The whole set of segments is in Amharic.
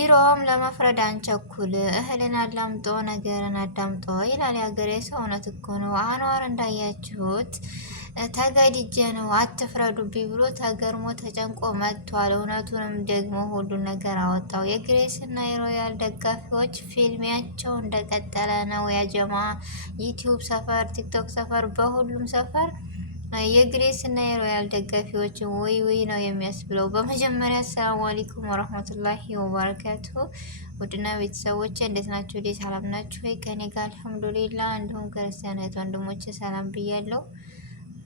ድሮም ለመፍረድ አንቸኩል፣ እህልን አላምጦ ነገርን አዳምጦ ይላል ያገሬ ሰው። እውነት እኮ ነው። አንዋር እንዳያችሁት ተገድጄ ነው አትፍረዱብኝ ብሎ ተገርሞ ተጨንቆ መጥቷል። እውነቱንም ደግሞ ሁሉን ነገር አወጣው። የግሬስ እና የሮያል ደጋፊዎች ፊልሚያቸው እንደቀጠለ ነው። ያጀማ ዩቲዩብ ሰፈር፣ ቲክቶክ ሰፈር፣ በሁሉም ሰፈር የግሬስ እና የሮያል ደጋፊዎች ወይ ወይ ነው የሚያስብለው። በመጀመሪያ አሰላሙ አለይኩም ወራህመቱላሂ ወበረካቱ። ውድና ቤተሰቦች እንዴት ናችሁ? ዴ ሰላም ናችሁ ወይ? ከኔ ጋር አልሐምዱሊላህ። እንዲሁም ክርስቲያናት ወንድሞቼ ሰላም ብያለሁ።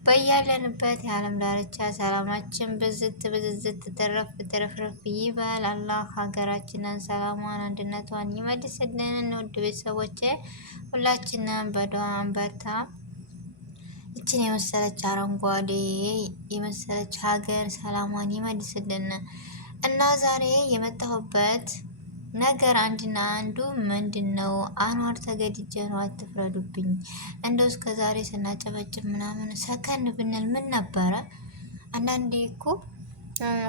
በያለንበት የዓለም ዳርቻ ሰላማችን ብዝት ብዝዝት ትረፍ ትረፍረፍ ይበል። አላህ ሀገራችንን ሰላሟን አንድነቷን ይመልስልን። ውድ ቤተሰቦቼ ሁላችንም በዱዓ አንበርታ። ይችን የመሰለች አረንጓዴ የመሰለች ሀገር ሰላሟን ይመልስልን እና ዛሬ የመጣሁበት ነገር አንድና አንዱ ምንድን ነው? አንዋር ተገድጄ ነው አትፍረዱብኝ። እንደው እስከ ዛሬ ስናጨበጭብ ምናምን ሰከን ብንል ምን ነበረ? አንዳንዴ እኮ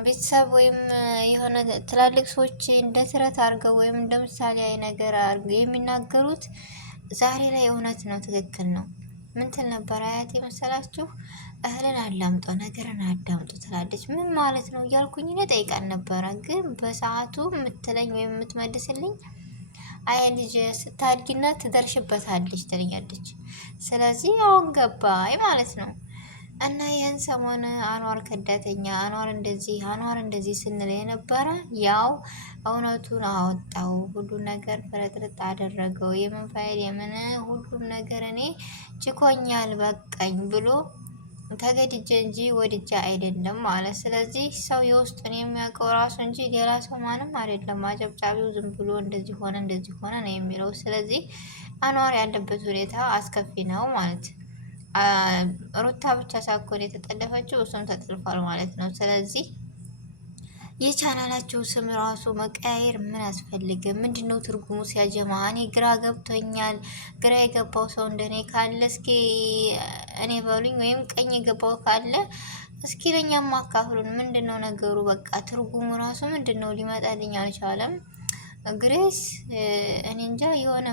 ቤተሰብ ወይም የሆነ ትላልቅ ሰዎች እንደ ትረት አድርገው ወይም እንደ ምሳሌ ነገር አድርገው የሚናገሩት ዛሬ ላይ እውነት ነው፣ ትክክል ነው። ምን ትል ነበር አያቴ መሰላችሁ? እህልን አላምጦ ነገርን አዳምጦ ትላለች። ምን ማለት ነው እያልኩኝ እኔ ጠይቃን ነበረ። ግን በሰዓቱ የምትለኝ ወይም የምትመልስልኝ አይ ልጅ ስታድጊና ትደርሽበታለች ትለኛለች። ስለዚህ አሁን ገባኝ ማለት ነው። እና ይህን ሰሞን አንዋር ከዳተኛ፣ አንዋር እንደዚህ ስንል የነበረ ያው እውነቱን አወጣው። ሁሉን ነገር ፍረጥርጥ አደረገው። የምን ፋይል የምን ሁሉም ነገር እኔ ችኮኛል በቃኝ ብሎ ተገድጄ እንጂ ወድጄ አይደለም ማለት። ስለዚህ ሰው የውስጡን የሚያውቀው ራሱ እንጂ ሌላ ሰው ማንም አይደለም። አጨብጫቢው ዝም ብሎ እንደዚህ ሆነ ነው የሚለው። ስለዚህ አንዋር ያለበት ሁኔታ አስከፊ ነው ማለት። ሩታ ብቻ ሳኮን የተጠለፈችው እሱም ተጠልፏል ማለት ነው። ስለዚህ የቻናላቸው ስም ራሱ መቀያየር ምን ያስፈልግ? ምንድነው ትርጉሙ? ሲያጀማ እኔ ግራ ገብቶኛል። ግራ የገባው ሰው እንደኔ ካለ እስኪ እኔ በሉኝ፣ ወይም ቀኝ የገባው ካለ እስኪ ለኛም አካፍሉን። ምንድነው ነገሩ? በቃ ትርጉሙ ራሱ ምንድነው? ሊመጣልኝ አልቻለም። ግሬስ እኔ እንጃ የሆነ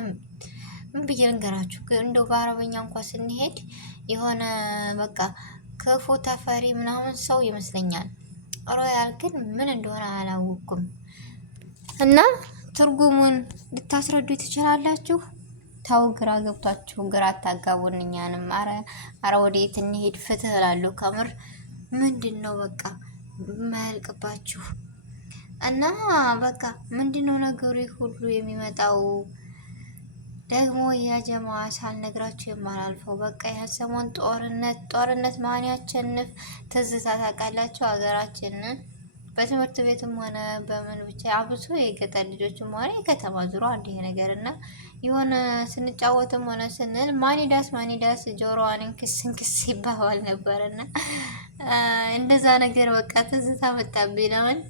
ምን ብዬ ልንገራችሁ? እንደው በአረበኛ እንኳን ስንሄድ የሆነ በቃ ክፉ ተፈሪ ምናምን ሰው ይመስለኛል። ሮያል ግን ምን እንደሆነ አላወኩም። እና ትርጉሙን ልታስረዱ ትችላላችሁ? ታው ግራ ገብቷችሁ ግራ አታጋቡን እኛንም። አረ ወዴት እንሄድ? ፍትህ እላለሁ ከምር። ምንድን ነው በቃ የማያልቅባችሁ? እና በቃ ምንድን ነው ነገሩ ሁሉ የሚመጣው? ደግሞ ያጀማ ሳልነግራችሁ የማላልፈው በቃ ያሰሞን ጦርነት ማን ያሸንፍ? ትዝታ ታውቃላችሁ? ሀገራችንን በትምህርት ቤትም ሆነ በምን ብቻ አብሶ የገጠር ልጆችም ሆነ የከተማ ዙሮ አንድ ይሄ ነገር እና የሆነ ስንጫወትም ሆነ ስንል ማኒዳስ ጆሮዋን እንክስ ይባባል ነበር እና እንደዛ ነገር በቃ ትዝታ መጣብኝ። ለምን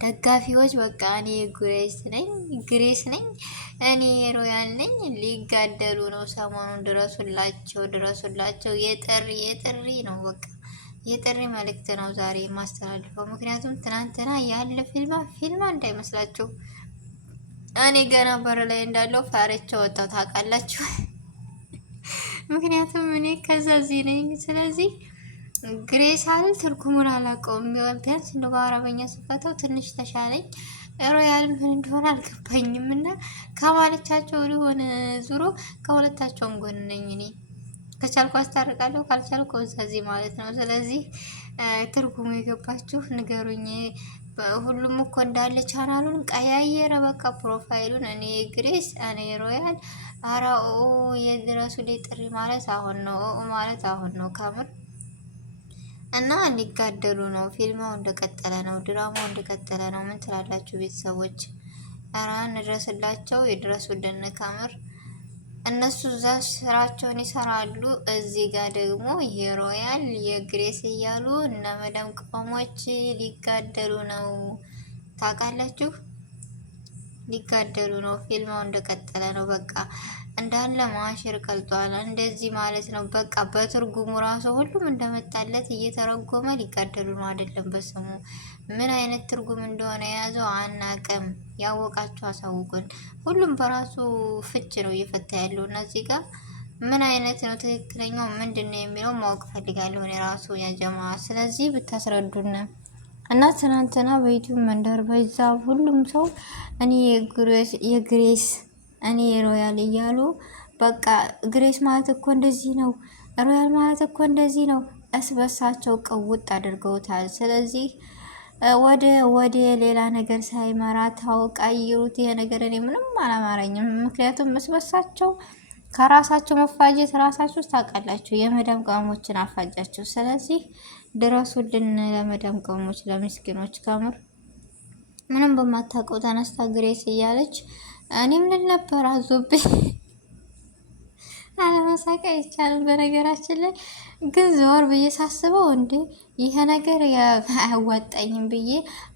ደጋፊዎች በቃ እኔ ግሬስ ነኝ እኔ ሮያል ነኝ ሊጋደሉ ነው ሰሞኑን። ድረሱላቸው። የጥሪ ነው በቃ የጥሪ መልእክት ነው ዛሬ የማስተላልፈው። ምክንያቱም ትናንትና ያለ ፊልማ እንዳይመስላችሁ። እኔ ገና በር ላይ እንዳለው ፈርቼ ወጣሁ ታውቃላችሁ። ምክንያቱም እኔ ከዛ እዚህ ነኝ። ስለዚህ ግሬስ አለ ትርጉሙን አላውቀውም። ቢያንስ እንደ በአረበኛ ስፈተው ትንሽ ተሻለኝ። ሮያል ምን እንደሆነ አልገባኝም። እና ከማለቻቸው ሊሆን ዙሮ ከሁለታቸውም ጎን ነኝ እኔ። ከቻልኩ አስታርቃለሁ፣ ካልቻልኩ እዚህ ማለት ነው። ስለዚህ ትርጉሙ የገባችሁ ንገሩኝ። ሁሉም እኮ እንዳለ ቻናሉን ቀያየረ በቃ ፕሮፋይሉን። እኔ ግሬስ እኔ ሮያል። አራኦ የድረሱ ላይ ጥሪ ማለት አሁን ነው ማለት አሁን ነው ከምር። እና ሊጋደሉ ነው። ፊልማው እንደቀጠለ ነው። ድራማው እንደቀጠለ ነው። ምን ትላላችሁ ቤተሰቦች? ኧረ እንድረስላቸው፣ የድረሱልን ከምር። እነሱ እዛ ስራቸውን ይሰራሉ። እዚህ ጋር ደግሞ የሮያል የግሬስ እያሉ እነ መዳም ቅመሞች ሊጋደሉ ነው። ታውቃላችሁ? ሊጋደሉ ነው። ፊልማው እንደቀጠለ ነው። በቃ እንዳለ ማሽር ቀልጧል። እንደዚህ ማለት ነው በቃ በትርጉሙ ራሱ ሁሉም እንደመጣለት እየተረጎመ ሊጋደሉ ነው አይደለም። በስሙ ምን አይነት ትርጉም እንደሆነ የያዘው አናቅም። ያወቃችሁ አሳውቁን። ሁሉም በራሱ ፍች ነው እየፈታ ያለው እና እዚህ ጋር ምን አይነት ነው ትክክለኛው ምንድን ነው የሚለው ማወቅ ፈልጋለሁ እኔ ራሱ ያጀማ። ስለዚህ ብታስረዱን እና ትናንትና በዩቲዩብ መንደር በዛ ሁሉም ሰው እኔ የግሬስ እኔ ሮያል እያሉ በቃ ግሬስ ማለት እኮ እንደዚህ ነው፣ ሮያል ማለት እኮ እንደዚህ ነው። እስበሳቸው ቀውጥ አድርገውታል። ስለዚህ ወደ ሌላ ነገር ሳይመራ ታውቃይሩት። ይሄ ነገር እኔ ምንም አላማረኝም። ምክንያቱም እስበሳቸው ከራሳቸው መፋጀት ራሳችሁ ታውቃላችሁ። የመዳም ቅመሞችን አፋጃቸው። ስለዚህ ድረሱልን ለመዳም ቅመሞች፣ ለምስኪኖች። ከምር ምንም በማታውቀው ተነስታ ግሬስ እያለች እኔም ልል ነበር አዞብኝ። አለመሳቅ አይቻልም። በነገራችን ላይ ግን ዘወር ብዬ ሳስበው እንዴ ይሄ ነገር አያዋጣኝም ብዬ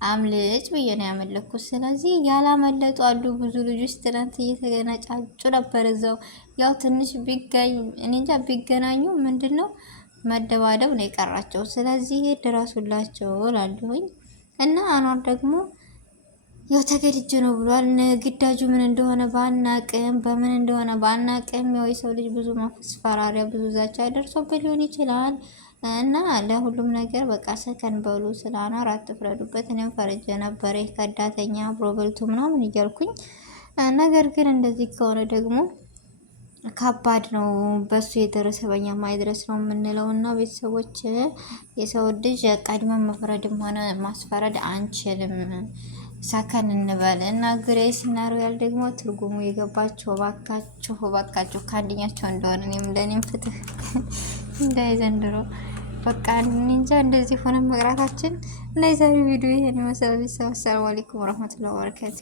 አምልጭ ብዬ ነው ያመለኩት። ስለዚህ ያላመለጡ አሉ ብዙ ልጆች። ትናንት እየተገነጫጩ ነበር እዛው። ያው ትንሽ እኔ እንጃ ቢገናኙ ምንድን ነው መደባደብ ነው የቀራቸው። ስለዚህ ድረሱላቸው እላለሁኝ እና አኗር ደግሞ ያው ተገድጄ ነው ብሏል። ግዳጁ ምን እንደሆነ ባናቅም በምን እንደሆነ ባናቅም ያው የሰው ልጅ ብዙ ማስፈራሪያ ብዙ ዛቻ ደርሶበት ሊሆን ይችላል እና ለሁሉም ነገር በቃ ሰከን በሉ። ስለ አኗር አትፍረዱበት። እኔም ፈርጄ ነበረ ከዳተኛ አብሮ በልቶ ምናምን እያልኩኝ። ነገር ግን እንደዚህ ከሆነ ደግሞ ከባድ ነው። በሱ የደረሰ በኛ ማይድረስ ነው የምንለው እና ቤተሰቦች የሰው ልጅ ቀድመን መፍረድም ሆነ ማስፈረድ አንችልም። ሰከን እንበል እና ግሬስ እና ሮያል ደግሞ ትርጉሙ የገባቸው ባካችሁ ከአንደኛቸው እንደሆነ እኔም ለእኔም ፍትህ እንዳይዘንድሮ በቃ እንጃ እንደዚህ ሆነ መቅራታችን እና የዛሬው ቪዲዮ ይሄን መሰለኝ። ሰላም አለይኩም ወራህመቱላሂ ወበረካቱ።